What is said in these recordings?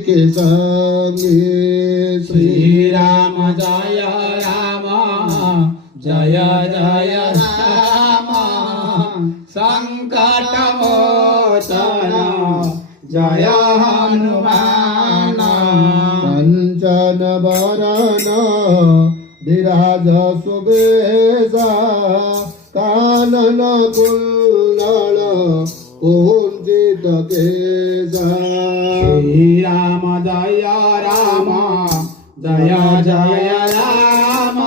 के संगे। श्री राम जय राम जय जय राम संकट मोचन जय हनुमान। कंचन वरण विराज सुबेसा कानन कुंडल कुंचित केसा। श्री राम जय राम जय जय राम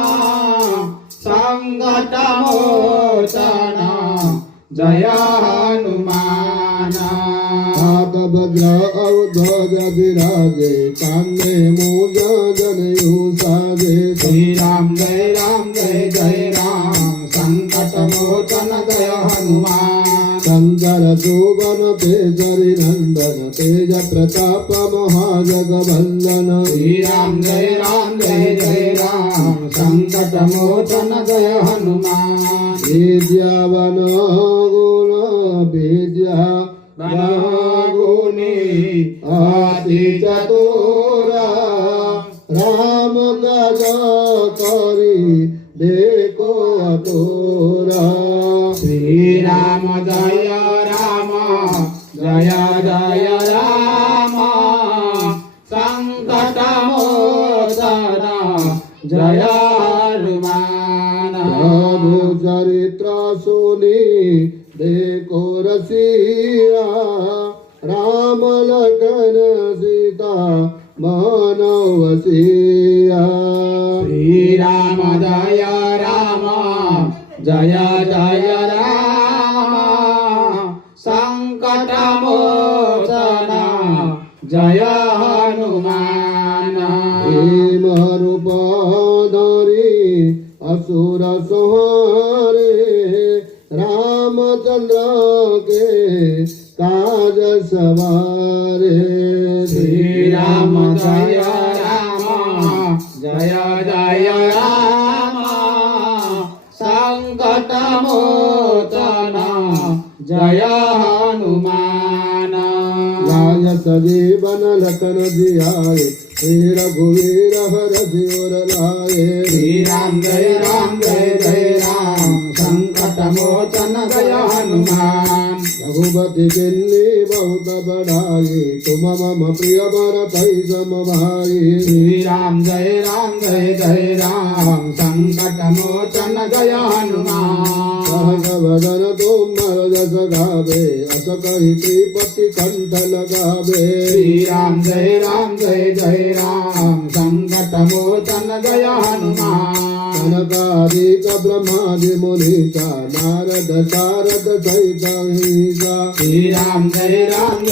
संकट मोचन जय हनुमान। भद्र अवध्वज विराजे कान्हे मूज जनेऊ साजे। श्री राम जय राम संकट मोचन जय हनुमान। शंकर सुवन केसरी नंदन तेज प्रताप महाजगवंदन। श्री राम जय राम संकट मोचन जय हनुमान। विद्यावन गुण विद्या गुणी अति चतुरा राम काज करी देखो अतुरा। श्री राम जय जय राम संकट मोचन जय हनुमान। प्रभु चरित्र सुनी देखो रसिया राम लखन सीता मन वसिया। श्री राम जय जय राम संकट मोचन जय हनुमान। भीम रूप धरि असुर संहारे रामचंद्र के काज सवारे। श्री राम जय जय राम संकट मोचन जय हनुमान। लाय सजीवन लखन जियाए श्री रघुवीर हर सिर लाए। श्री राम जय राम संकट मोचन जय हनुमान। रघुपति किन्नी बहुत बढ़ाई तुम मम प्रिय भरतहि सम भाई। श्री राम जय राम संकट मोचन जय हनुमान। सहस वदन तुम जस गावे अस कहि श्रीपति कंठ लगावे। श्री राम जय राम संकट मोचन जय हनुमान। सनकादिक ब्रह्मादि मुनीसा नारद सारद सहित अहिसा। श्री राम जय राम